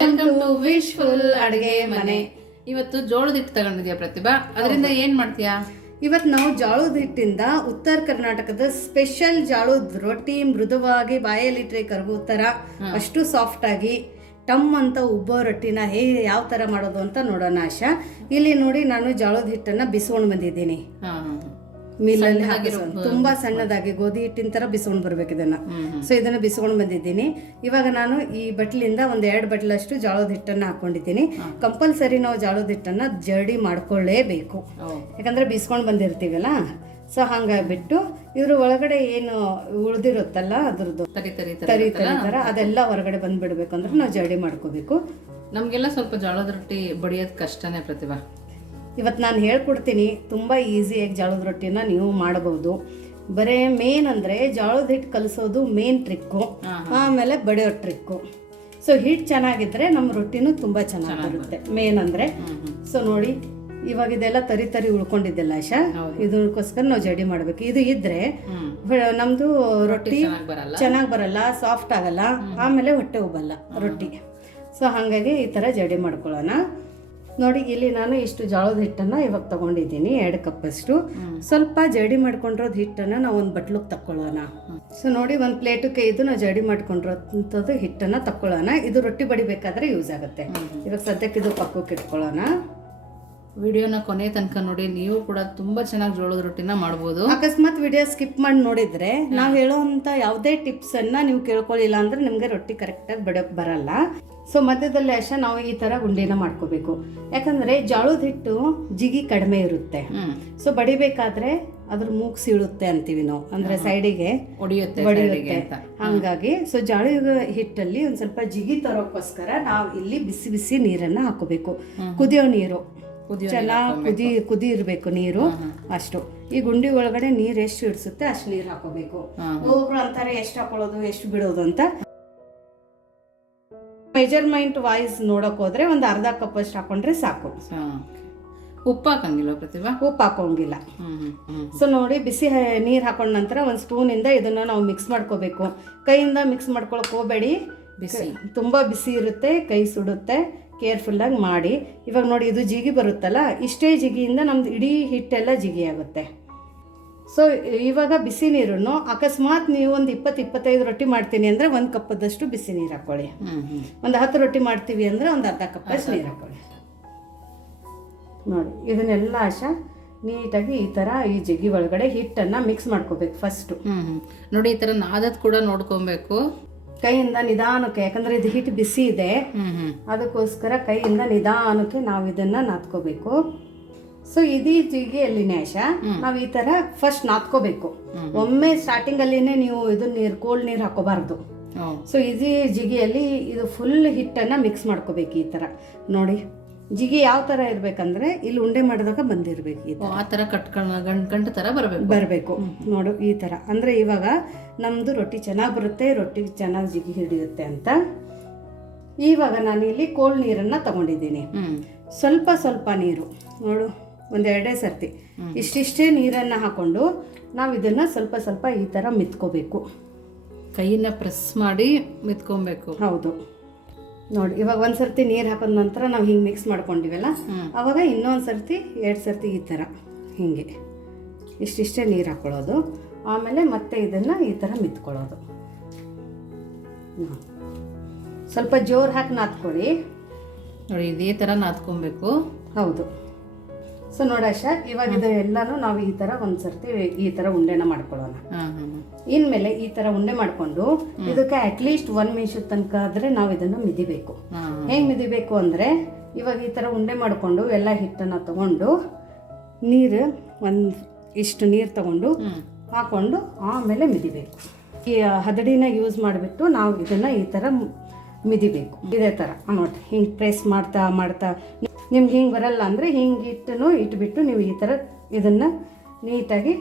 Welcome to wishful ಅಡುಗೆ ಮನೆ. ಇವತ್ತು ಜೋಳದ ಹಿಟ್ಟು ತಗೊಂಡಿದ್ಯಾ ಪ್ರತಿಭಾ? ಅದರಿಂದ ಏನ್ ಮಾಡ್ತೀಯಾ? ಇವತ್ತು ನಾವು ಜೋಳದ ಹಿಟ್ಟಿಂದ ಉತ್ತರ ಕರ್ನಾಟಕದ ಸ್ಪೆಷಲ್ ಜೋಳದ ರೊಟ್ಟಿ, ಮೃದುವಾಗಿ ಬಾಯಲ್ಲಿಟ್ರೆ ಕರಗೋ ಥರ ಅಷ್ಟು ಸಾಫ್ಟ್ ಆಗಿ ಟಮ್ ಅಂತ ಉಬ್ಬೋ ರೊಟ್ಟಿನ ಯಾವ ಥರ ಮಾಡೋದು ಅಂತ ನೋಡೋಣ ಆಶಾ. ಇಲ್ಲಿ ನೋಡಿ, ನಾನು ಜೋಳದ ಹಿಟ್ಟನ್ನು ಬಿಸ್ಕೊಂಡು ಬಂದಿದ್ದೀನಿ. ಮಿಲ್ಲಲ್ಲಿ ತುಂಬಾ ಸಣ್ಣದಾಗಿ ಗೋಧಿ ಹಿಟ್ಟಿನ ತರ ಬಿಸ್ಕೊಂಡು ಬರ್ಬೇಕು ಇದನ್ನ. ಸೊ ಇದನ್ನ ಬಿಸ್ಕೊಂಡು ಬಂದಿದ್ದೀನಿ. ಇವಾಗ ನಾನು ಈ ಬಟ್ಲಿಂದ ಒಂದ್ 2 ಬಟ್ಲಷ್ಟು ಜೋಳದ ಹಿಟ್ಟನ್ನ ಹಾಕೊಂಡಿದ್ದೀನಿ. ಕಂಪಲ್ಸರಿ ನಾವು ಜೋಳದ ಹಿಟ್ಟನ್ನ ಜರ್ಡಿ ಮಾಡ್ಕೊಳ್ಳೇಬೇಕು, ಯಾಕಂದ್ರೆ ಬಿಸ್ಕೊಂಡು ಬಂದಿರ್ತೀವಲ್ಲ. ಸೊ ಹಂಗಾಗ್ಬಿಟ್ಟು ಇದ್ರ ಒಳಗಡೆ ಏನು ಉಳ್ದಿರುತ್ತಲ್ಲ ಅದ್ರದ್ದು ತರಿ ತರಿ ತರ ಅದೆಲ್ಲ ಹೊರಗಡೆ ಬಂದ್ಬಿಡ್ಬೇಕು ಅಂದ್ರೆ ನಾವು ಜರ್ಡಿ ಮಾಡ್ಕೋಬೇಕು. ನಮ್ಗೆಲ್ಲ ಸ್ವಲ್ಪ ಜೋಳದ ರೊಟ್ಟಿ ಬಡಿಯೋದು ಕಷ್ಟನೇ ಪ್ರತಿಭಾ. ಇವತ್ತು ನಾನು ಹೇಳ್ಕೊಡ್ತೀನಿ, ತುಂಬ ಈಸಿಯಾಗಿ ಜೋಳದ ರೊಟ್ಟಿನ ನೀವು ಮಾಡಬಹುದು. ಬರೀ ಮೇನ್ ಅಂದರೆ ಜೋಳದ ಹಿಟ್ಟು ಕಲಿಸೋದು ಮೇನ್ ಟ್ರಿಕ್ಕು, ಆಮೇಲೆ ಬಡಿಯೋ ಟ್ರಿಕ್ಕು. ಸೊ ಹಿಟ್ಟು ಚೆನ್ನಾಗಿದ್ರೆ ನಮ್ಮ ರೊಟ್ಟಿನೂ ತುಂಬ ಚೆನ್ನಾಗಿ ಬರುತ್ತೆ ಮೇನ್ ಅಂದರೆ. ಸೊ ನೋಡಿ, ಇವಾಗ ಇದೆಲ್ಲ ತರಿ ಉಳ್ಕೊಂಡಿದ್ದೆಲ್ಲ ಆಶಾ, ಇದಕ್ಕೋಸ್ಕರ ನಾವು ಜಡಿ ಮಾಡಬೇಕು. ಇದು ಇದ್ರೆ ನಮ್ಮದು ರೊಟ್ಟಿ ಚೆನ್ನಾಗಿ ಬರಲ್ಲ, ಸಾಫ್ಟ್ ಆಗಲ್ಲ, ಆಮೇಲೆ ಹೊಟ್ಟೆ ಉಬ್ಬಲ್ಲ ರೊಟ್ಟಿ. ಸೊ ಹಾಗಾಗಿ ಈ ಥರ ಜಡಿ ಮಾಡ್ಕೊಳ್ಳೋಣ. ನೋಡಿ, ಇಲ್ಲಿ ನಾನು ಇಷ್ಟು ಜೋಳದ ಹಿಟ್ಟನ್ನು ಇವಾಗ ತಗೊಂಡಿದ್ದೀನಿ, 2 ಕಪ್ಪಷ್ಟು. ಸ್ವಲ್ಪ ಜಡಿ ಮಾಡ್ಕೊಂಡಿರೋದು ಹಿಟ್ಟನ್ನು ನಾವು ಒಂದು ಬಟ್ಲಿಗೆ ತಕ್ಕೊಳ್ಳೋಣ. ಸೊ ನೋಡಿ, ಒಂದು ಪ್ಲೇಟಕ್ಕೆ ಇದು ನಾವು ಜಡಿ ಮಾಡ್ಕೊಂಡಿರೋಂಥದ್ದು ಹಿಟ್ಟನ್ನು ತಕ್ಕೊಳ್ಳೋಣ. ಇದು ರೊಟ್ಟಿ ಬಡಿಬೇಕಾದ್ರೆ ಯೂಸ್ ಆಗುತ್ತೆ. ಇವಾಗ ಸದ್ಯಕ್ಕೆ ಇದು ಪಕ್ಕಕ್ಕೆ ಇಟ್ಕೊಳ್ಳೋಣ. ವಿಡಿಯೋನ ಕೊನೆ ತನಕ ನೋಡಿ, ನೀವು ಕೂಡ ತುಂಬಾ ಚೆನ್ನಾಗಿ ಜೋಳದ ರೊಟ್ಟಿನ ಮಾಡ್ಬೋದು. ಅಕಸ್ಮಾತ್ ವಿಡಿಯೋ ಸ್ಕಿಪ್ ಮಾಡಿ ನೋಡಿದ್ರೆ ನಾವು ಹೇಳೋವಂಥ ಯಾವುದೇ ಟಿಪ್ಸ್ ಅನ್ನ ನೀವು ಕೇಳ್ಕೊಳ್ಳಿಲ್ಲ ಅಂದ್ರೆ ನಿಮ್ಗೆ ರೊಟ್ಟಿ ಕರೆಕ್ಟಾಗಿ ಬಡಿಯೋಕೆ ಬರಲ್ಲ. ಸೊ ಮಧ್ಯದಲ್ಲಿ ಆಶಾ ನಾವು ಈ ತರ ಉಂಡೆನ ಮಾಡ್ಕೋಬೇಕು, ಯಾಕಂದ್ರೆ ಜೋಳದ ಹಿಟ್ಟು ಜಿಗಿ ಕಡಿಮೆ ಇರುತ್ತೆ. ಸೊ ಬಡಿಬೇಕಾದ್ರೆ ಅದ್ರ ಮೂಗ್ ಸೀಳುತ್ತೆ ಅಂತೀವಿ ನಾವು, ಅಂದ್ರೆ ಸೈಡಿಗೆ ಬಡಿಯುತ್ತೆ. ಹಂಗಾಗಿ ಸೊ ಜೋಳದ ಹಿಟ್ಟಲ್ಲಿ ಒಂದ್ ಸ್ವಲ್ಪ ಜಿಗಿ ತರೋಕ್ಕೋಸ್ಕರ ನಾವು ಇಲ್ಲಿ ಬಿಸಿ ಬಿಸಿ ನೀರನ್ನ ಹಾಕೋಬೇಕು. ಕುದಿಯೋ ನೀರು ಚೆನ್ನಾಗಿ ಕುದಿ ಇರಬೇಕು ನೀರು ಅಷ್ಟು. ಈ ಗುಂಡಿ ಒಳಗಡೆ ನೀರು ಎಷ್ಟು ಇಡ್ಸುತ್ತೆ ಅಷ್ಟು ನೀರು ಹಾಕೋಬೇಕು. ಒಬ್ಬೊಬ್ರು ಅಂತಾರೆ ಎಷ್ಟು ಹಾಕೊಳ್ಳೋದು ಎಷ್ಟು ಬಿಡೋದು ಅಂತ. ಮೆಜರ್ಮೆಂಟ್ ವೈಸ್ ನೋಡಕ್ ಹೋದ್ರೆ ಒಂದು ಅರ್ಧ ಕಪ್ ಅಷ್ಟು ಹಾಕೊಂಡ್ರೆ ಸಾಕು. ಉಪ್ಪು ಹಾಕಂಗಿಲ್ಲ ಪ್ರತಿಭಾ? ಉಪ್ಪು ಹಾಕೋಂಗಿಲ್ಲ. ಸೊ ನೋಡಿ, ಬಿಸಿ ನೀರು ಹಾಕೊಂಡ ನಂತರ ಒಂದು ಸ್ಪೂನಿಂದ ಇದನ್ನ ನಾವು ಮಿಕ್ಸ್ ಮಾಡ್ಕೋಬೇಕು. ಕೈಯಿಂದ ಮಿಕ್ಸ್ ಮಾಡ್ಕೊಳಕ್ ಹೋಗಬೇಡಿ, ತುಂಬಾ ಬಿಸಿ ಇರುತ್ತೆ, ಕೈ ಸುಡುತ್ತೆ. ಕೇರ್ಫುಲ್ಲಾಗಿ ಮಾಡಿ. ಇವಾಗ ನೋಡಿ, ಇದು ಜಿಗಿ ಬರುತ್ತಲ್ಲ, ಇಷ್ಟೇ ಜಿಗಿಯಿಂದ ನಮ್ದು ಇಡೀ ಹಿಟ್ಟೆಲ್ಲ ಜಿಗಿ ಆಗುತ್ತೆ. ಸೊ ಇವಾಗ ಬಿಸಿ ನೀರನ್ನು ಅಕಸ್ಮಾತ್ ನೀವು ಒಂದು 20-25 ರೊಟ್ಟಿ ಮಾಡ್ತೀನಿ ಅಂದರೆ 1 ಕಪ್ಪದಷ್ಟು ಬಿಸಿ ನೀರು ಹಾಕೊಳ್ಳಿ. ಒಂದು 10 ರೊಟ್ಟಿ ಮಾಡ್ತೀವಿ ಅಂದರೆ ಒಂದು ಅರ್ಧ ಕಪ್ಪಷ್ಟು ನೀರು ಹಾಕೊಳ್ಳಿ. ನೋಡಿ, ಇದನ್ನೆಲ್ಲ ಆಶಾ ನೀಟಾಗಿ ಈ ಥರ ಈ ಜಿಗಿ ಒಳಗಡೆ ಹಿಟ್ಟನ್ನು ಮಿಕ್ಸ್ ಮಾಡ್ಕೋಬೇಕು ಫಸ್ಟು. ನೋಡಿ, ಈ ಥರ ನಾದದ್ ಕೂಡ ನೋಡ್ಕೊಬೇಕು ಕೈಯಿಂದ ನಿಧಾನಕ್ಕೆ, ಯಾಕಂದ್ರೆ ಇದು ಹಿಟ್ಟು ಬಿಸಿ ಇದೆ, ಅದಕ್ಕೋಸ್ಕರ ಕೈಯಿಂದ ನಿಧಾನಕ್ಕೆ ನಾವು ಇದನ್ನ ನಾದ್ಕೋಬೇಕು. ಸೊ ಇದೀ ಜಿಗಿಯಲ್ಲಿನೇ ಆಶಾ ನಾವು ಈ ತರ ಫಸ್ಟ್ ನಾದ್ಕೋಬೇಕು. ಒಮ್ಮೆ ಸ್ಟಾರ್ಟಿಂಗ್ ಅಲ್ಲಿನೇ ನೀವು ಇದು ಕೋಲ್ಡ್ ನೀರು ಹಾಕೋಬಾರ್ದು. ಸೊ ಇದೀ ಜಿಗಿಯಲ್ಲಿ ಇದು ಫುಲ್ ಹಿಟ್ಟನ್ನ ಮಿಕ್ಸ್ ಮಾಡ್ಕೋಬೇಕು. ಈ ತರ ನೋಡಿ, ಜಿಗಿ ಯಾವ ತರ ಇರ್ಬೇಕಂದ್ರೆ ಇಲ್ಲಿ ಉಂಡೆ ಮಾಡಿದಾಗ ಬಂದಿರ್ಬೇಕು. ಆ ತರ ಗಂಟು ತರ ಬರಬೇಕು. ನೋಡು, ಈ ತರ ಅಂದ್ರೆ ಇವಾಗ ನಮ್ದು ರೊಟ್ಟಿ ಚೆನ್ನಾಗಿ ಬರುತ್ತೆ, ರೊಟ್ಟಿ ಚೆನ್ನಾಗಿ ಜಿಗಿ ಹಿಡಿಯುತ್ತೆ ಅಂತ. ಇವಾಗ ನಾನು ಇಲ್ಲಿ ಕೋಲ್ಡ್ ನೀರನ್ನ ತಗೊಂಡಿದ್ದೀನಿ. ಸ್ವಲ್ಪ ಸ್ವಲ್ಪ ನೀರು ನೋಡು, 1-2 ಸರ್ತಿ ಇಷ್ಟಿಷ್ಟೇ ನೀರನ್ನ ಹಾಕೊಂಡು ನಾವು ಇದನ್ನ ಸ್ವಲ್ಪ ಸ್ವಲ್ಪ ಈ ತರ ಮಿತ್ಕೋಬೇಕು. ಕೈಯನ್ನ ಪ್ರೆಸ್ ಮಾಡಿ ಮಿತ್ಕೊಬೇಕು. ಹೌದು ನೋಡಿ, ಇವಾಗ 1 ಸರ್ತಿ ನೀರು ಹಾಕಿದ ನಂತರ ನಾವು ಹಿಂಗೆ ಮಿಕ್ಸ್ ಮಾಡ್ಕೊಂಡಿವಲ್ಲ, ಅವಾಗ ಇನ್ನೊಂದು ಸರ್ತಿ 2 ಸರ್ತಿ ಈ ಥರ ಹೀಗೆ ಇಷ್ಟಿಷ್ಟೇ ನೀರು ಹಾಕೊಳ್ಳೋದು. ಆಮೇಲೆ ಮತ್ತೆ ಇದನ್ನು ಈ ಥರ ಮಿತ್ಕೊಳ್ಳೋದು. ಸ್ವಲ್ಪ ಜೋರು ಹಾಕಿ ನಾದ್ಕೊಳ್ಳಿ. ನೋಡಿ, ಇದೇ ಥರ ನಾದ್ಕೊಬೇಕು. ಹೌದು. ಸೊ ನೋಡಾಶ, ಇವಾಗ ಇದೆಲ್ಲಾನು ನಾವು ಈ ಥರ ಒಂದು ಸರ್ತಿ ಈ ಥರ ಉಂಡೆನ ಮಾಡ್ಕೊಳ್ಳೋಣ. ಇನ್ಮೇಲೆ ಈ ಥರ ಉಂಡೆ ಮಾಡಿಕೊಂಡು ಇದಕ್ಕೆ ಅಟ್ಲೀಸ್ಟ್ 1 ನಿಮಿಷದ ತನಕ ಆದರೆ ನಾವು ಇದನ್ನು ಮಿದಿಬೇಕು. ಹೆಂಗೆ ಮಿದಿಬೇಕು ಅಂದರೆ, ಇವಾಗ ಈ ಥರ ಉಂಡೆ ಮಾಡಿಕೊಂಡು ಎಲ್ಲ ಹಿಟ್ಟನ್ನು ತಗೊಂಡು ನೀರು ಇಷ್ಟು ನೀರು ತಗೊಂಡು ಹಾಕೊಂಡು ಆಮೇಲೆ ಮಿದಿಬೇಕು. ಈ ಹದಡಿನ ಯೂಸ್ ಮಾಡಿಬಿಟ್ಟು ನಾವು ಇದನ್ನು ಈ ಥರ ಮಿದಿಬೇಕು. ಇದೇ ಥರ ನೋಡಿ, ಹಿಂಗೆ ಪ್ರೆಸ್ ಮಾಡ್ತಾ ಮಾಡ್ತಾ, ನಿಮ್ಗೆ ಹಿಂಗೆ ಬರಲ್ಲ ಅಂದರೆ ಹಿಂಗೆ ಇಟ್ಬಿಟ್ಟು ನೀವು ಈ ಥರ ಇದನ್ನು ನೀಟಾಗಿ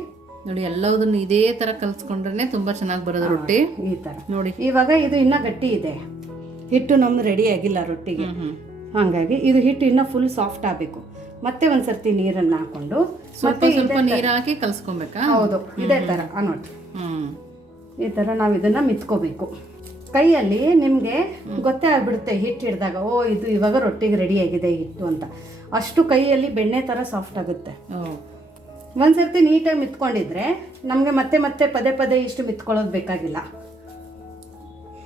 ನೋಡಿ, ಎಲ್ಲದನ್ನು ಇದೇ ಥರ ಕಲಿಸ್ಕೊಂಡ್ರೆ ತುಂಬ ಚೆನ್ನಾಗಿ ಬರೋದು ರೊಟ್ಟಿ. ಈ ಥರ ನೋಡಿ, ಇವಾಗ ಇದು ಇನ್ನೂ ಗಟ್ಟಿ ಇದೆ, ಹಿಟ್ಟು ನಮ್ದು ರೆಡಿ ಆಗಿಲ್ಲ ರೊಟ್ಟಿಗೆ. ಹಾಗಾಗಿ ಇದು ಹಿಟ್ಟು ಇನ್ನೂ ಫುಲ್ ಸಾಫ್ಟ್ ಆಗಬೇಕು. ಮತ್ತೆ ಒಂದು ಸರ್ತಿ ನೀರನ್ನು ಹಾಕೊಂಡು ಮತ್ತೆ ಸ್ವಲ್ಪ ನೀರು ಹಾಕಿ ಕಲಿಸ್ಕೊಬೇಕಾ? ಹೌದು, ಇದೇ ಥರ ನೋಡಿ, ಈ ಥರ ನಾವು ಇದನ್ನು ಮಿತ್ಕೋಬೇಕು. ಕೈಯಲ್ಲಿ ನಿಮಗೆ ಗೊತ್ತೇ ಆಗ್ಬಿಡುತ್ತೆ ಹಿಟ್ಟು ಹಿಡಿದಾಗ, ಓ ಇದು ಇವಾಗ ರೊಟ್ಟಿಗೆ ರೆಡಿ ಆಗಿದೆ ಹಿಟ್ಟು ಅಂತ. ಅಷ್ಟು ಕೈಯಲ್ಲಿ ಬೆಣ್ಣೆ ಥರ ಸಾಫ್ಟ್ ಆಗುತ್ತೆ. ಒಂದ್ಸರ್ತಿ ನೀಟಾಗಿ ಮಿತ್ಕೊಂಡಿದ್ರೆ ನಮಗೆ ಮತ್ತೆ ಮತ್ತೆ ಪದೇ ಪದೇ ಇಷ್ಟು ಮಿತ್ಕೊಳ್ಳೋದು ಬೇಕಾಗಿಲ್ಲ.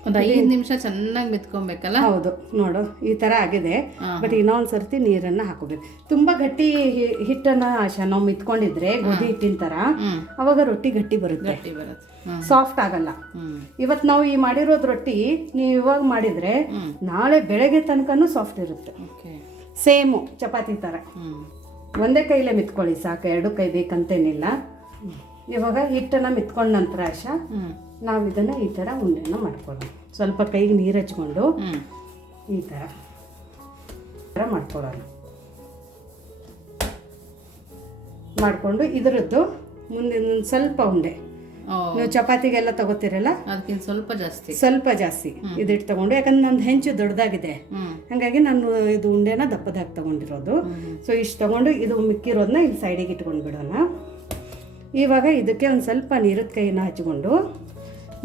ಒಂದು 5 ನಿಮಿಷ ಚೆನ್ನಾಗಿ ಮಿತ್ಕೊಬೇಕಲ್ಲ. ಹೌದು, ನೋಡು ಈ ಥರ ಆಗಿದೆ. ಬಟ್ ಇನ್ನೊಂದು ಸರ್ತಿ ನೀರನ್ನು ಹಾಕೋಬೇಕು. ತುಂಬ ಗಟ್ಟಿ ಹಿಟ್ಟನ್ನು ಆಶಾ ನಾವು ಮಿತ್ಕೊಂಡಿದ್ರೆ ಗೋಧಿ ಹಿಟ್ಟಿನ ಥರ ಅವಾಗ ರೊಟ್ಟಿ ಗಟ್ಟಿ ಬರುತ್ತೆ, ಸಾಫ್ಟ್ ಆಗಲ್ಲ. ಇವತ್ತು ನಾವು ಈ ಮಾಡಿರೋದು ರೊಟ್ಟಿ ನೀವು ಇವಾಗ ಮಾಡಿದ್ರೆ ನಾಳೆ ಬೆಳಗ್ಗೆ ತನಕನೂ ಸಾಫ್ಟ್ ಇರುತ್ತೆ. ಸೇಮು ಚಪಾತಿ ಥರ. ಒಂದೇ ಕೈಲೇ ಮಿತ್ಕೊಳ್ಳಿ ಸಾಕು, 2 ಕೈ ಬೇಕಂತೇನಿಲ್ಲ. ಇವಾಗ ಹಿಟ್ಟನ್ನು ಮಿತ್ಕೊಂಡ ನಂತರ ಆಶಾ ನಾವು ಇದನ್ನು ಈ ಥರ ಉಂಡೆನ ಮಾಡ್ಕೊಳ್ಳೋಣ. ಸ್ವಲ್ಪ ಕೈಗೆ ನೀರು ಹಚ್ಕೊಂಡು ಈ ಥರ ಮಾಡ್ಕೊಳ್ಳೋಣ. ಮಾಡಿಕೊಂಡು ಇದರದ್ದು ಮುಂದಿನ ಸ್ವಲ್ಪ ಉಂಡೆ ನೀವು ಚಪಾತಿಗೆಲ್ಲ ತಗೋತೀರಲ್ಲ ಅದಕ್ಕಿಂತ ಸ್ವಲ್ಪ ಜಾಸ್ತಿ ಇದಿಟ್ಟು ತಗೊಂಡು, ಯಾಕಂದ್ರೆ ನಮ್ದು ಹೆಂಚು ದೊಡ್ಡದಾಗಿದೆ, ಹಾಗಾಗಿ ನಾನು ಇದು ಉಂಡೆನ ದಪ್ಪದಾಗಿ ತಗೊಂಡಿರೋದು. ಸೊ ಇಷ್ಟು ತಗೊಂಡು ಇದು ಮಿಕ್ಕಿರೋದನ್ನ ಇಲ್ಲಿ ಸೈಡಿಗೆ ಇಟ್ಕೊಂಡು ಬಿಡೋಣ. ಇವಾಗ ಇದಕ್ಕೆ ಒಂದು ಸ್ವಲ್ಪ ನೀರದ ಕೈನ ಹಚ್ಕೊಂಡು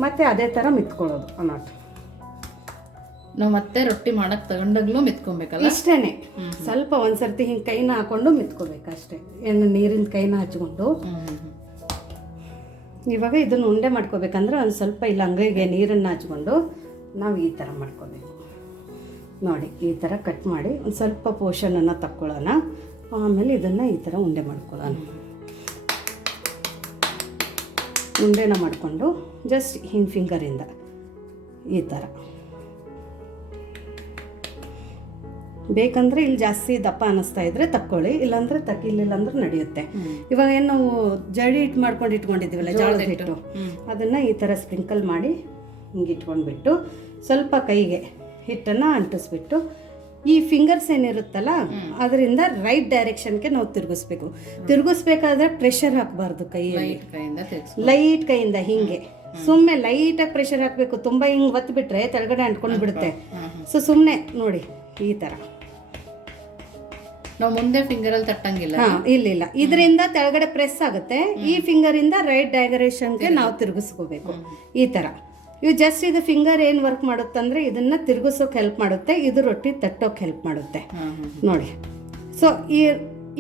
ಮತ್ತೆ ಅದೇ ಥರ ಮಿತ್ಕೊಳ್ಳೋದು ಅನ್ನೋದು. ನಾವು ಮತ್ತೆ ರೊಟ್ಟಿ ಮಾಡಕ್ಕೆ ತಗೊಂಡಾಗ್ಲೂ ಮಿತ್ಕೊಬೇಕಲ್ಲ. ಇಷ್ಟೇನೆ, ಸ್ವಲ್ಪ ಒಂದ್ಸರ್ತಿ ಹಿಂಗೆ ಕೈನ ಹಾಕೊಂಡು ಮಿತ್ಕೋಬೇಕು ಅಷ್ಟೇ, ನೀರಿನ ಕೈನ ಹಚ್ಕೊಂಡು. ಇವಾಗ ಇದನ್ನು ಉಂಡೆ ಮಾಡ್ಕೋಬೇಕಂದ್ರೆ ಒಂದು ಸ್ವಲ್ಪ ಇಲ್ಲ ಅಂಗೈಗೆ ನೀರನ್ನು ಹಚ್ಕೊಂಡು ನಾವು ಈ ಥರ ಮಾಡ್ಕೋಬೇಕು. ನೋಡಿ ಈ ಥರ ಕಟ್ ಮಾಡಿ ಒಂದು ಸ್ವಲ್ಪ ಪೋರ್ಷನನ್ನು ತಕ್ಕೊಳ್ಳೋಣ. ಆಮೇಲೆ ಇದನ್ನು ಈ ಥರ ಉಂಡೆ ಮಾಡ್ಕೊಳ್ಳೋಣ. ಉಂಡೆನ ಮಾಡಿಕೊಂಡು ಜಸ್ಟ್ ಹಿಂಗೆ ಫಿಂಗರಿಂದ ಈ ಥರ. ಬೇಕಂದರೆ ಇಲ್ಲಿ ಜಾಸ್ತಿ ದಪ್ಪ ಅನ್ನಿಸ್ತಾ ಇದ್ರೆ ತಕ್ಕೊಳ್ಳಿ, ಇಲ್ಲಾಂದರೆ ತಕ್ಕಿಲ್ಲ ಅಂದ್ರೆ ನಡೆಯುತ್ತೆ. ಇವಾಗ ಏನು ನಾವು ಜಡಿ ಹಿಟ್ಟು ಮಾಡ್ಕೊಂಡು ಇಟ್ಕೊಂಡಿದ್ದೀವಲ್ಲ ಜೋಳದ ಹಿಟ್ಟು, ಅದನ್ನು ಈ ಥರ ಸ್ಪ್ರಿಂಕಲ್ ಮಾಡಿ ಹಿಂಗೆ ಇಟ್ಕೊಂಡ್ಬಿಟ್ಟು ಸ್ವಲ್ಪ ಕೈಗೆ ಹಿಟ್ಟನ್ನು ಅಂಟಿಸ್ಬಿಟ್ಟು ಈ ಫಿಂಗರ್ಸ್ ಏನಿರುತ್ತಲ್ಲ ಅದರಿಂದ ರೈಟ್ ಡೈರೆಕ್ಷನ್ಗೆ ನಾವು ತಿರುಗಿಸ್ಬೇಕಾದ್ರೆ ಪ್ರೆಷರ್ ಹಾಕಬಾರ್ದು ಕೈಯಲ್ಲಿ, ಲೈಟ್ ಕೈಯಿಂದ ಹಿಂಗೆ ಸುಮ್ಮನೆ ಲೈಟಾಗಿ ಪ್ರೆಷರ್ ಹಾಕಬೇಕು. ತುಂಬ ಹಿಂಗೆ ಒತ್ತಿಬಿಟ್ರೆ ಕೆಳಗಡೆ ಅಂಟ್ಕೊಂಡು ಬಿಡುತ್ತೆ. ಸೊ ಸುಮ್ಮನೆ ನೋಡಿ ಈ ಥರ ನಾವು ಮುಂದೆ ಫಿಂಗರಲ್ಲಿ ತಟ್ಟಂಗಿಲ್ಲ. ಇಲ್ಲ, ಇದರಿಂದ ಕೆಳಗಡೆ ಪ್ರೆಸ್ ಆಗುತ್ತೆ. ಈ ಫಿಂಗರಿಂದ ರೈಟ್ ಡೈರೆಕ್ಷನ್ಗೆ ನಾವು ತಿರುಗಿಸ್ಕೋಬೇಕು ಈ ಥರ. ಇವು ಜಸ್ಟ್ ಇದು ಫಿಂಗರ್ ಏನು ವರ್ಕ್ ಮಾಡುತ್ತಂದ್ರೆ ಇದನ್ನ ತಿರುಗಿಸೋಕೆ ಹೆಲ್ಪ್ ಮಾಡುತ್ತೆ, ಇದು ರೊಟ್ಟಿ ತಟ್ಟೋಕೆ ಹೆಲ್ಪ್ ಮಾಡುತ್ತೆ ನೋಡಿ. ಸೊ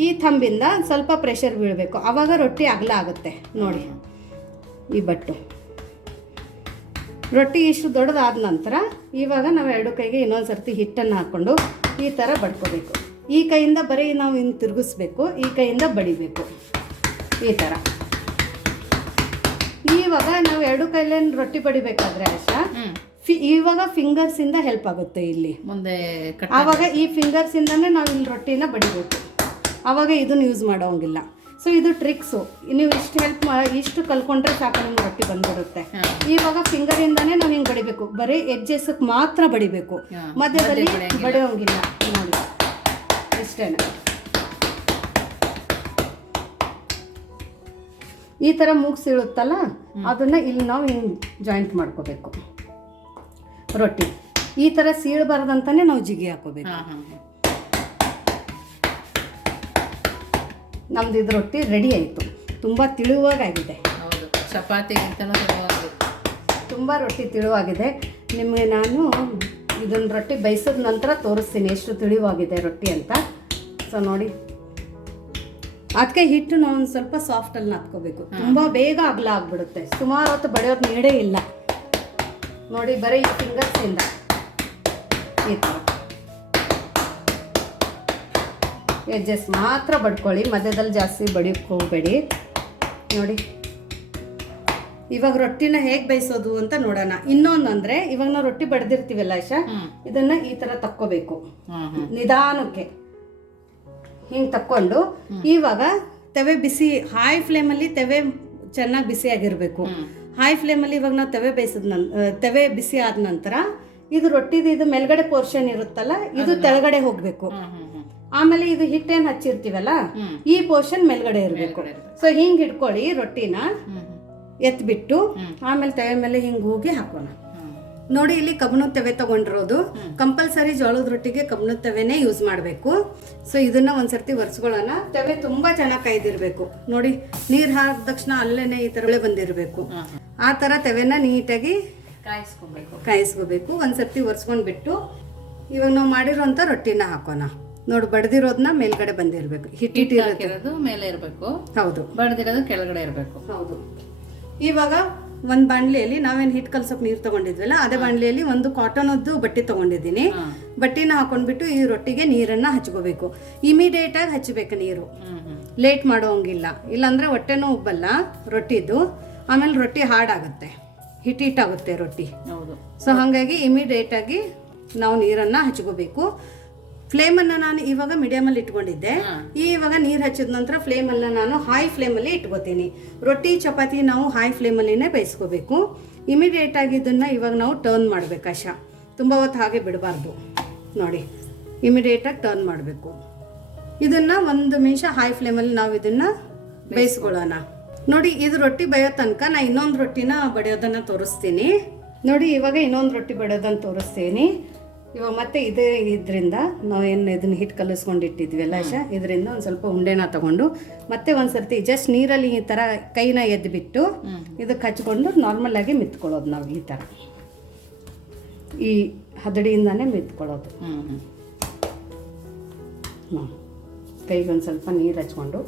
ಈ ಥಂಬಿಂದ ಸ್ವಲ್ಪ ಪ್ರೆಷರ್ ಬೀಳಬೇಕು, ಆವಾಗ ರೊಟ್ಟಿ ಅಗಲ ಆಗುತ್ತೆ ನೋಡಿ. ಈ ಬಟ್ಟು ರೊಟ್ಟಿ ಇಷ್ಟು ದೊಡ್ಡದಾದ ನಂತರ ಇವಾಗ ನಾವು 2 ಕೈಗೆ ಇನ್ನೊಂದು ಸರ್ತಿ ಹಿಟ್ಟನ್ನು ಹಾಕ್ಕೊಂಡು ಈ ಥರ ಬಡ್ಕೋಬೇಕು. ಈ ಕೈಯಿಂದ ಬರೀ ನಾವು ಹಿಂಗೆ ತಿರುಗಿಸ್ಬೇಕು, ಈ ಕೈಯಿಂದ ಬಡಿಬೇಕು ಈ ಥರ. ಇವಾಗ ನಾವು 2 ಕೈಲೇನು ರೊಟ್ಟಿ ಬಡಿಬೇಕಾದ್ರೆ ಆಶಾ ಇವಾಗ ಫಿಂಗರ್ಸಿಂದ ಹೆಲ್ಪ್ ಆಗುತ್ತೆ ಇಲ್ಲಿ ಮುಂದೆ. ಆವಾಗ ಈ ಫಿಂಗರ್ಸಿಂದನೇ ನಾವು ಇಲ್ಲಿ ರೊಟ್ಟಿನ ಬಡಿಬೇಕು, ಆವಾಗ ಇದನ್ನು ಯೂಸ್ ಮಾಡೋಂಗಿಲ್ಲ. ಸೊ ಇದು ಟ್ರಿಕ್ಸು. ನೀವು ಇಷ್ಟು ಕಲ್ಕೊಂಡ್ರೆ ಸಾಕು ನಿಮ್ಗೆ ರೊಟ್ಟಿ ಬಂದ್ಬಿಡುತ್ತೆ. ಇವಾಗ ಫಿಂಗರಿಂದಾನೇ ನಾವು ಹಿಂಗೆ ಬಡಿಬೇಕು, ಬರೀ ಎಡ್ಜಸ್ಗೆ ಮಾತ್ರ ಬಡಿಬೇಕು, ಮಧ್ಯದಲ್ಲಿ ಬಡಿಯೋಂಗಿಲ್ಲ ನೋಡಿ. ಇಷ್ಟೇನೆ. ಈ ಥರ ಮುಗಿಸಿಳುತ್ತಲ್ಲ ಅದನ್ನು ಇಲ್ಲಿ ನಾವು ಹಿಂಗೆ ಜಾಯಿಂಟ್ ಮಾಡ್ಕೋಬೇಕು. ರೊಟ್ಟಿ ಈ ಥರ ಸೀಳಬಾರ್ದಂತಾನೆ ನಾವು ಜಿಗಿ ಹಾಕೋಬೇಕು. ನಮ್ದು ಇದು ರೊಟ್ಟಿ ರೆಡಿ ಆಯಿತು. ತುಂಬ ತಿಳುವಾಗಿದೆ. ಹೌದು, ಚಪಾತಿಗಿಂತನೂ ತುಂಬ ರೊಟ್ಟಿ ತಿಳುವಾಗಿದೆ. ನಿಮಗೆ ನಾನು ಇದನ್ನು ರೊಟ್ಟಿ ಬೇಯಿಸಿದ ನಂತರ ತೋರಿಸ್ತೀನಿ ಎಷ್ಟು ತಿಳಿವಾಗಿದೆ ರೊಟ್ಟಿ ಅಂತ. ಸೊ ನೋಡಿ, ಅದಕ್ಕೆ ಹಿಟ್ಟು ನಾವು ಒಂದು ಸ್ವಲ್ಪ ಸಾಫ್ಟಲ್ಲಿ ನಾದ್ಕೋಬೇಕು. ತುಂಬ ಬೇಗ ಅಗಲ ಆಗಿಬಿಡುತ್ತೆ, ಸುಮಾರು ಹೊತ್ತು ಬಡಿಯೋದು ನೀಡೇ ಇಲ್ಲ ನೋಡಿ. ಬರೀ ಈ ಫಿಂಗರ್ಸಿಂದ ಈ ಥರ ಎಡ್ಜಸ್ ಮಾತ್ರ ಬಡ್ಕೊಳ್ಳಿ, ಮಧ್ಯದಲ್ಲಿ ಜಾಸ್ತಿ ಬಡಿಯೋಕ್ಕೆ ಹೋಗಬೇಡಿ ನೋಡಿ. ಇವಾಗ ರೊಟ್ಟಿನ ಹೇಗೆ ಬೇಯಿಸೋದು ಅಂತ ನೋಡೋಣ. ಇನ್ನೊಂದು ಅಂದರೆ ಇವಾಗ ನಾವು ರೊಟ್ಟಿ ಬಡ್ದಿರ್ತೀವಲ್ಲ ಆಶಾ, ಇದನ್ನು ಈ ಥರ ತಕ್ಕೋಬೇಕು ನಿಧಾನಕ್ಕೆ ಹಿಂಗೆ ತಕ್ಕೊಂಡು. ಇವಾಗ ತವೆ ಬಿಸಿ, ಹೈ ಫ್ಲೇಮಲ್ಲಿ ತವೆ ಚೆನ್ನಾಗಿ ಬಿಸಿಯಾಗಿರಬೇಕು. ಹೈ ಫ್ಲೇಮಲ್ಲಿ ಇವಾಗ ನಾವು ತವೆ ಬಿಸಿ ಆದ ನಂತರ ಇದು ರೊಟ್ಟಿದು ಇದು ಮೇಲ್ಗಡೆ ಪೋರ್ಷನ್ ಇರುತ್ತಲ್ಲ ಇದು ತೆಳಗಡೆ ಹೋಗಬೇಕು. ಆಮೇಲೆ ಇದು ಹಿಟ್ಟೇನು ಹಚ್ಚಿರ್ತೀವಲ್ಲ ಈ ಪೋರ್ಷನ್ ಮೇಲ್ಗಡೆ ಇರಬೇಕು. ಸೊ ಹಿಂಗೆ ಹಿಡ್ಕೊಳ್ಳಿ ರೊಟ್ಟಿನ ಎತ್ಬಿಟ್ಟು ಆಮೇಲೆ ತವೆ ಮೇಲೆ ಹಿಂಗೆ ಹೋಗಿ ಹಾಕೋಣ ನೋಡಿ. ಇಲ್ಲಿ ಕಬ್ಬಣದ ತವೆ ತಗೊಂಡಿರೋದು, ಕಂಪಲ್ಸರಿ ಜೋಳದ ರೊಟ್ಟಿಗೆ ಕಬ್ಬಣದ ತವೆನೇ ಯೂಸ್ ಮಾಡಬೇಕು. ಸೊ ಇದನ್ನ ಒಂದ್ಸರ್ತಿ ಒರೆಸ್ಕೊಳ್ಳೋಣ. ತವೆ ತುಂಬಾ ಚೆನ್ನಾಗಿ ಕಾಯ್ದಿರ್ಬೇಕು ನೋಡಿ. ನೀರು ಹಾಕಿದ ತಕ್ಷಣ ಅಲ್ಲೇನೆ ಈ ತರ ಬಂದಿರಬೇಕು. ಆ ತರ ತವೆನ ನೀಟಾಗಿ ಕಾಯಿಸ್ಕೋಬೇಕು. ಒಂದ್ಸರ್ತಿ ಒರೆಸ್ಕೊಂಡ್ಬಿಟ್ಟು ಇವಾಗ ನಾವು ಮಾಡಿರೋಂಥ ರೊಟ್ಟಿನ ಹಾಕೋಣ. ನೋಡಿ, ಬಡ್ದಿರೋದನ್ನ ಮೇಲ್ಗಡೆ ಬಂದಿರಬೇಕು, ಹಿಟ್ಟಿರೋದು ಮೇಲೆ ಇರಬೇಕು. ಹೌದು, ಬಡ್ದಿರೋದು ಕೆಳಗಡೆ ಇರಬೇಕು. ಹೌದು. ಇವಾಗ ಒಂದು ಬಾಣಲಿಯಲ್ಲಿ ನಾವೇನು ಹಿಟ್ಟು ಕಲ್ಸೋಕೆ ನೀರು ತೊಗೊಂಡಿದ್ವಲ್ಲ, ಅದೇ ಬಾಣಲಿಯಲ್ಲಿ ಒಂದು ಕಾಟನದ್ದು ಬಟ್ಟೆ ತೊಗೊಂಡಿದ್ದೀನಿ. ಬಟ್ಟೆನ ಹಾಕೊಂಡ್ಬಿಟ್ಟು ಈ ರೊಟ್ಟಿಗೆ ನೀರನ್ನು ಹಚ್ಕೋಬೇಕು. ಇಮಿಡಿಯೇಟಾಗಿ ಹಚ್ಚಬೇಕು ನೀರು, ಲೇಟ್ ಮಾಡೋಂಗಿಲ್ಲ. ಇಲ್ಲಾಂದರೆ ಹೊಟ್ಟೆನೂ ಉಬ್ಬಲ್ಲ ರೊಟ್ಟಿದು, ಆಮೇಲೆ ರೊಟ್ಟಿ ಹಾಡಾಗುತ್ತೆ, ಹಿಟ್ಟಿಟ್ಟಾಗುತ್ತೆ ರೊಟ್ಟಿ. ಸೊ ಹಾಗಾಗಿ ಇಮಿಡಿಯೇಟಾಗಿ ನಾವು ನೀರನ್ನು ಹಚ್ಕೋಬೇಕು. ಫ್ಲೇಮನ್ನು ನಾನು ಇವಾಗ ಮೀಡಿಯಮಲ್ಲಿ ಇಟ್ಕೊಂಡಿದ್ದೆ. ಇವಾಗ ನೀರು ಹಚ್ಚಿದ ನಂತರ ಫ್ಲೇಮನ್ನು ನಾನು ಹೈ ಫ್ಲೇಮಲ್ಲಿ ಇಟ್ಕೋತೀನಿ. ರೊಟ್ಟಿ ಚಪಾತಿ ನಾವು ಹೈ ಫ್ಲೇಮಲ್ಲಿನೇ ಬೇಯಿಸ್ಕೋಬೇಕು. ಇಮಿಡಿಯೇಟಾಗಿ ಇದನ್ನು ಇವಾಗ ನಾವು ಟರ್ನ್ ಮಾಡಬೇಕು. ತುಂಬ ಹೊತ್ತು ಹಾಗೆ ಬಿಡಬಾರ್ದು. ನೋಡಿ, ಇಮಿಡಿಯೇಟಾಗಿ ಟರ್ನ್ ಮಾಡಬೇಕು. ಇದನ್ನು 1 ನಿಮಿಷ ಹೈ ಫ್ಲೇಮಲ್ಲಿ ನಾವು ಇದನ್ನು ಬೇಯಿಸ್ಕೊಳ್ಳೋಣ. ನೋಡಿ, ಇದು ರೊಟ್ಟಿ ಬೇಯೋ ತನಕ ನಾನು ಇನ್ನೊಂದು ರೊಟ್ಟಿನ ಬಡಿಯೋದನ್ನು ತೋರಿಸ್ತೀನಿ. ನೋಡಿ, ಇವಾಗ ಇನ್ನೊಂದು ರೊಟ್ಟಿ ಬಡಿಯೋದನ್ನು ತೋರಿಸ್ತೀನಿ. ಇವಾಗ ಮತ್ತೆ ಇದರಿಂದ ನಾವು ಏನು ಇದನ್ನ ಹಿಟ್ಟು ಕಲಿಸ್ಕೊಂಡಿಟ್ಟಿದ್ವಲ್ಲ ಇದರಿಂದ ಒಂದು ಸ್ವಲ್ಪ ಉಂಡೆನ ತಗೊಂಡು ಮತ್ತೆ ಒಂದ್ಸರ್ತಿ ಜಸ್ಟ್ ನೀರಲ್ಲಿ ಈ ಥರ ಕೈನ ಎದ್ಬಿಟ್ಟು ಇದಕ್ಕೆ ಹಚ್ಕೊಂಡು ನಾರ್ಮಲ್ ಆಗಿ ಮಿತ್ಕೊಳ್ಳೋದು. ನಾವು ಈ ಥರ ಈ ಹದಡಿಯಿಂದಾನೇ ಮಿತ್ಕೊಳ್ಳೋದು. ಕೈಗೆ ಒಂದು ಸ್ವಲ್ಪ ನೀರು ಹಚ್ಕೊಂಡು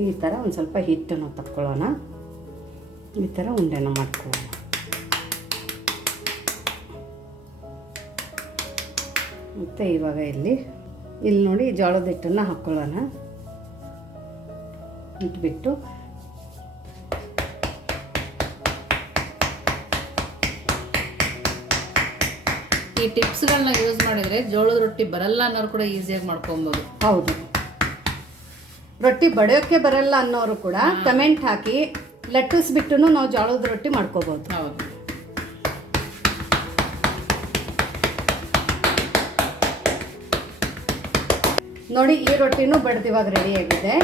ಈ ಥರ ಒಂದು ಸ್ವಲ್ಪ ಹಿಟ್ಟನ್ನು ತಕ್ಕೊಳ್ಳೋಣ. ಈ ಥರ ಉಂಡೆನ ಮಾಡ್ಕೊಳ್ಳೋಣ. ಮತ್ತು ಇವಾಗ ಇಲ್ಲಿ ನೋಡಿ ಜೋಳದ ಹಿಟ್ಟನ್ನು ಹಾಕ್ಕೊಳ್ಳೋಣ. ಇಟ್ಬಿಟ್ಟು ಈ ಟಿಪ್ಸ್ಗಳನ್ನ ಯೂಸ್ ಮಾಡಿದರೆ ಜೋಳದ ರೊಟ್ಟಿ ಬರಲ್ಲ ಅನ್ನೋರು ಕೂಡ ಈಸಿಯಾಗಿ ಮಾಡ್ಕೊಬೋದು. ಹೌದು, ರೊಟ್ಟಿ ಬಡಿಯೋಕ್ಕೆ ಬರಲ್ಲ ಅನ್ನೋರು ಕೂಡ ಕಮೆಂಟ್ ಹಾಕಿ ಲಟ್ಟಿಸ್ಬಿಟ್ಟು ನಾವು ಜೋಳದ ರೊಟ್ಟಿ ಮಾಡ್ಕೋಬೋದು. ಹೌದು. ನೋಡಿ, ಈ ರೊಟ್ಟಿನೂ ಬಡ್ದು ಇವಾಗ ರೆಡಿಯಾಗಿದೆ.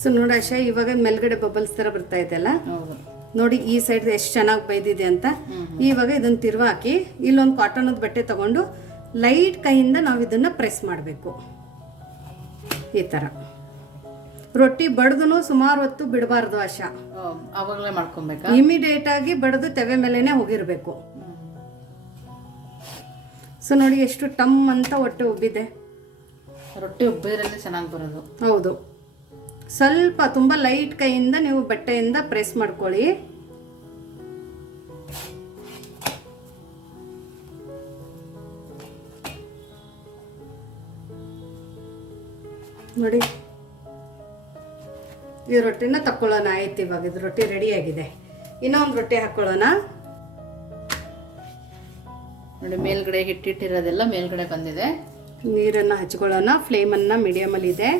ಸೊ ನೋಡಿ ಆಶಾ, ಇವಾಗ ಮೇಲ್ಗಡೆ ಬಬಲ್ಸ್ ಥರ ಬರ್ತಾ ಇದೆಯಲ್ಲ. ನೋಡಿ ಈ ಸೈಡ್ ಎಷ್ಟು ಚೆನ್ನಾಗಿ ಬೈದಿದೆ ಅಂತ. ಇವಾಗ ಇದನ್ನು ತಿರ್ವಾ ಹಾಕಿ ಇಲ್ಲೊಂದು ಕಾಟನದ ಬಟ್ಟೆ ತಗೊಂಡು ಲೈಟ್ ಕೈಯಿಂದ ನಾವು ಇದನ್ನು ಪ್ರೆಸ್ ಮಾಡಬೇಕು. ಈ ಥರ ರೊಟ್ಟಿ ಬಡ್ದು ಸುಮಾರು ಹೊತ್ತು ಬಿಡಬಾರ್ದು ಆಶಾ. ಅವಾಗಲೇ ಮಾಡ್ಕೊಬೇಕಾ? ಇಮಿಡಿಯೇಟಾಗಿ ಬಡ್ದು ತೆವೆ ಮೇಲೆನೆ ಹೋಗಿರಬೇಕು. ಸೊ ನೋಡಿ ಎಷ್ಟು ಟಮ್ ಅಂತ ಹೊಟ್ಟೆ ಉಬ್ಬಿದೆ. ರೊಟ್ಟಿ ಉಬ್ಬಿದ್ರಲ್ಲಿ ಚೆನ್ನಾಗಿ ಬರೋದು. ಹೌದು, ಸ್ವಲ್ಪ ತುಂಬ ಲೈಟ್ ಕೈಯಿಂದ ನೀವು ಬಟ್ಟೆಯಿಂದ ಪ್ರೆಸ್ ಮಾಡ್ಕೊಳ್ಳಿ. ನೋಡಿ, ಈ ರೊಟ್ಟಿನ ತಕ್ಕೊಳ್ಳೋಣ. ಆಯ್ತು, ಇವಾಗ ಇದು ರೊಟ್ಟಿ ರೆಡಿಯಾಗಿದೆ. ಇನ್ನೊಂದು ರೊಟ್ಟಿ ಹಾಕ್ಕೊಳ್ಳೋಣ. ನೋಡಿ, ಮೇಲ್ಗಡೆ ಹಿಟ್ಟಿಟ್ಟಿರೋದೆಲ್ಲ ಮೇಲ್ಗಡೆ ಬಂದಿದೆ. ನೀರನ್ನು ಹಚ್ಕೊಳ್ಳೋಣ. ಫ್ಲೇಮನ್ನು ಮೀಡಿಯಮಲ್ಲಿ ಇದೆ.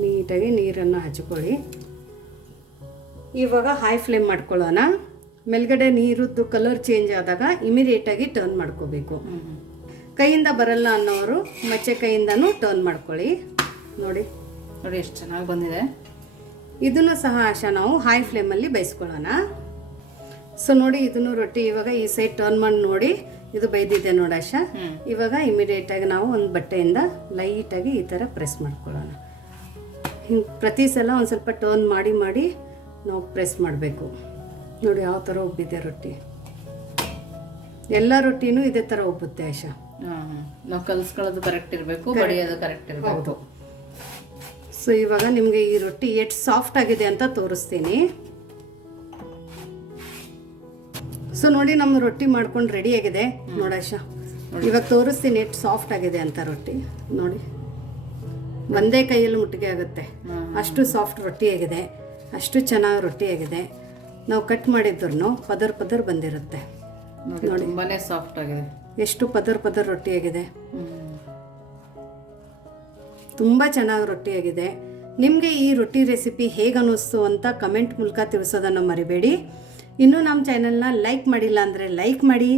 ನೀಟಾಗಿ ನೀರನ್ನು ಹಚ್ಕೊಳ್ಳಿ. ಇವಾಗ ಹೈ ಫ್ಲೇಮ್ ಮಾಡ್ಕೊಳ್ಳೋಣ. ಮೇಲ್ಗಡೆ ನೀರದ್ದು ಕಲರ್ ಚೇಂಜ್ ಆದಾಗ ಇಮಿಡಿಯೇಟಾಗಿ ಟರ್ನ್ ಮಾಡ್ಕೋಬೇಕು. ಕೈಯಿಂದ ಬರಲ್ಲ ಅನ್ನೋರು ಮಚ್ಚೆ ಕೈಯಿಂದನೂ ಟರ್ನ್ ಮಾಡ್ಕೊಳ್ಳಿ. ನೋಡಿ ನೋಡಿ ಎಷ್ಟು ಚೆನ್ನಾಗಿ ಬಂದಿದೆ. ಇದನ್ನು ಸಹ ಆಶಾ ನಾವು ಹೈ ಫ್ಲೇಮಲ್ಲಿ ಬೇಯಿಸ್ಕೊಳ್ಳೋಣ. ಸೊ ನೋಡಿ, ಇದನ್ನು ರೊಟ್ಟಿ ಇವಾಗ ಈ ಸೈಡ್ ಟರ್ನ್ ಮಾಡಿ ನೋಡಿ, ಇದು ಬೈದಿದೆ ನೋಡಿ ಆಶಾ. ಇವಾಗ ಇಮಿಡಿಯೇಟಾಗಿ ನಾವು ಒಂದು ಬಟ್ಟೆಯಿಂದ ಲೈಟಾಗಿ ಈ ಥರ ಪ್ರೆಸ್ ಮಾಡ್ಕೊಳ್ಳೋಣ. ಹಿಂಗೆ ಪ್ರತಿ ಸಲ ಒಂದು ಸ್ವಲ್ಪ ಟರ್ನ್ ಮಾಡಿ ಮಾಡಿ ನಾವು ಪ್ರೆಸ್ ಮಾಡಬೇಕು. ನೋಡಿ ಯಾವ ಥರ ಉಬ್ಬಿದೆ ರೊಟ್ಟಿ. ಎಲ್ಲ ರೊಟ್ಟಿನೂ ಇದೇ ಥರ ಉಬ್ಬುತ್ತೆ ಆಶಾ. ನಾವು ಕಲಿಸ್ಕೊಳ್ಳೋದು ಕರೆಕ್ಟ್ ಇರಬೇಕು, ಬಡಿಯೋದು ಕರೆಕ್ಟ್ ಇರಬೇಕು. ಸೊ ಇವಾಗ ನಿಮಗೆ ಈ ರೊಟ್ಟಿ ಎಷ್ಟು ಸಾಫ್ಟ್ ಆಗಿದೆ ಅಂತ ತೋರಿಸ್ತೀನಿ. ಸೊ ನೋಡಿ, ನಮ್ಮ ರೊಟ್ಟಿ ಮಾಡ್ಕೊಂಡು ರೆಡಿ ಆಗಿದೆ ನೋಡಾಶಾ. ಇವಾಗ ತೋರಿಸ್ತೀನಿ ಎಷ್ಟು ಸಾಫ್ಟ್ ಆಗಿದೆ ಅಂತ ರೊಟ್ಟಿ. ನೋಡಿ, ಒಂದೇ ಕೈಯಲ್ಲಿ ಮುಟ್ಟಿಗೆ ಆಗುತ್ತೆ ಅಷ್ಟು ಸಾಫ್ಟ್ ರೊಟ್ಟಿ ಆಗಿದೆ, ಅಷ್ಟು ಚೆನ್ನಾಗಿ ರೊಟ್ಟಿ ಆಗಿದೆ. ನಾವು ಕಟ್ ಮಾಡಿದ್ರು ಪದರ್ ಪದರ್ ಬಂದಿರುತ್ತೆ. ನೋಡಿ, ತುಂಬಾನೇ ಸಾಫ್ಟ್ ಆಗಿದೆ. ಎಷ್ಟು ಪದರ್ ಪದರ್ ರೊಟ್ಟಿ ಆಗಿದೆ. ತುಂಬ ಚೆನ್ನಾಗಿ ರೊಟ್ಟಿ ಆಗಿದೆ. ನಿಮಗೆ ಈ ರೊಟ್ಟಿ ರೆಸಿಪಿ ಹೇಗೆ ಅನ್ನಿಸ್ತು ಅಂತ ಕಮೆಂಟ್ ಮೂಲಕ ತಿಳಿಸೋದನ್ನು ಮರಿಬೇಡಿ. ಇನ್ನೂ ನಮ್ಮ ಚಾನೆಲ್ನ ಲೈಕ್ ಮಾಡಿಲ್ಲ ಅಂದರೆ ಲೈಕ್ ಮಾಡಿ,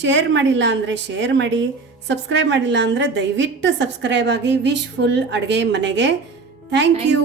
ಶೇರ್ ಮಾಡಿಲ್ಲ ಅಂದರೆ ಶೇರ್ ಮಾಡಿ, ಸಬ್ಸ್ಕ್ರೈಬ್ ಮಾಡಿಲ್ಲ ಅಂದರೆ ದಯವಿಟ್ಟು ಸಬ್ಸ್ಕ್ರೈಬ್ ಆಗಿ. ವಿಶ್ ಫುಲ್ ಅಡುಗೆ ಮನೆಗೆ. Thank you.